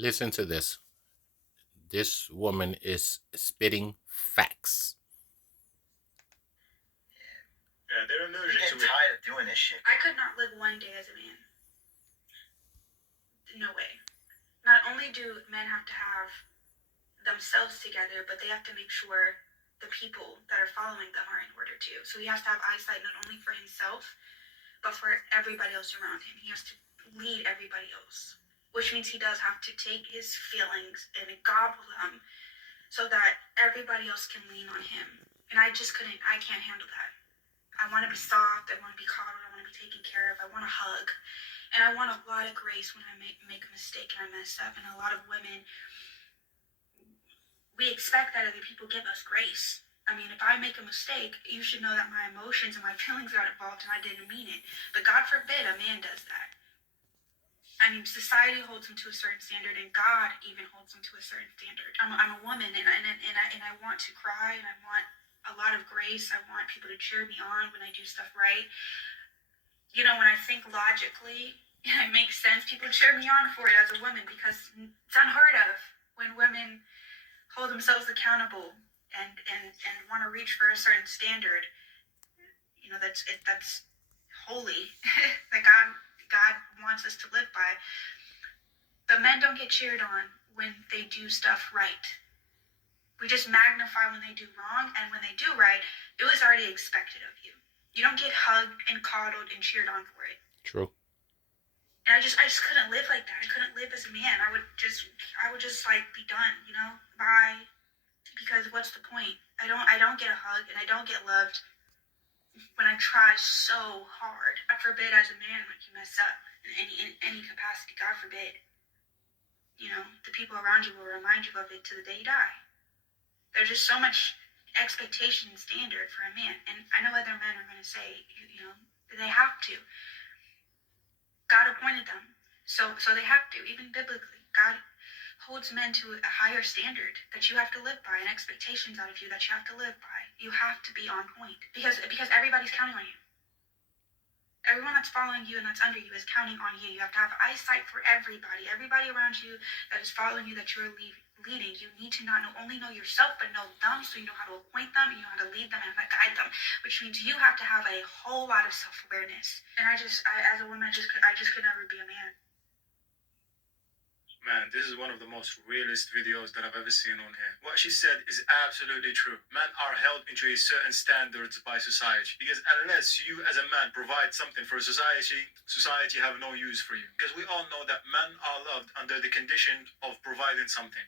Listen to this. This woman is spitting facts. Yeah, they don't know you get tired of doing this shit. I could not live one day as a man. No way. Not only do men have to have themselves together, but they have to make sure the people that are following them are in order too. So he has to have eyesight not only for himself, but for everybody else around him. He has to lead everybody else, which means he does have to take his feelings and gobble them so that everybody else can lean on him. And I can't handle that. I want to be soft. I want to be coddled. I want to be taken care of. I want a hug. And I want a lot of grace when I make a mistake and I mess up. And a lot of women, we expect that other people give us grace. I mean, if I make a mistake, you should know that my emotions and my feelings got involved and I didn't mean it. But God forbid a man does that. I mean, society holds him to a certain standard, and God even holds him to a certain standard. I'm a woman, and I want to cry, and I want a lot of grace. I want people to cheer me on when I do stuff right. You know, when I think logically, it makes sense. People cheer me on for it as a woman because it's unheard of when women hold themselves accountable and want to reach for a certain standard. You know, that's holy that God wants us to live by. But men don't get cheered on when they do stuff right. We just magnify when they do wrong, and when they do right, it was already expected of you. You don't get hugged and coddled and cheered on for it. True. And I just couldn't live like that. I couldn't live as a man. I would just like be done, you know? Bye. Because what's the point? I don't get a hug and I don't get loved when I try so hard. God forbid as a man when you mess up in any capacity, God forbid. You know, the people around you will remind you of it to the day you die. There's just so much expectation and standard for a man. And I know other men are going to say, you know, they have to. God appointed them. So they have to, even biblically. God holds men to a higher standard that you have to live by and expectations out of you that you have to live by. You have to be on point because everybody's counting on you. Everyone that's following you and that's under you is counting on you. You have to have eyesight for everybody. Everybody around you that is following you, that you're leading. You need to not only know yourself, but know them so you know how to appoint them, you know how to lead them and how to guide them, which means you have to have a whole lot of self-awareness. And I as a woman, I just could never be a man. Man, this is one of the most realist videos that I've ever seen on here. What she said is absolutely true. Men are held into a certain standards by society. Because unless you as a man provide something for society have no use for you. Because we all know that men are loved under the condition of providing something.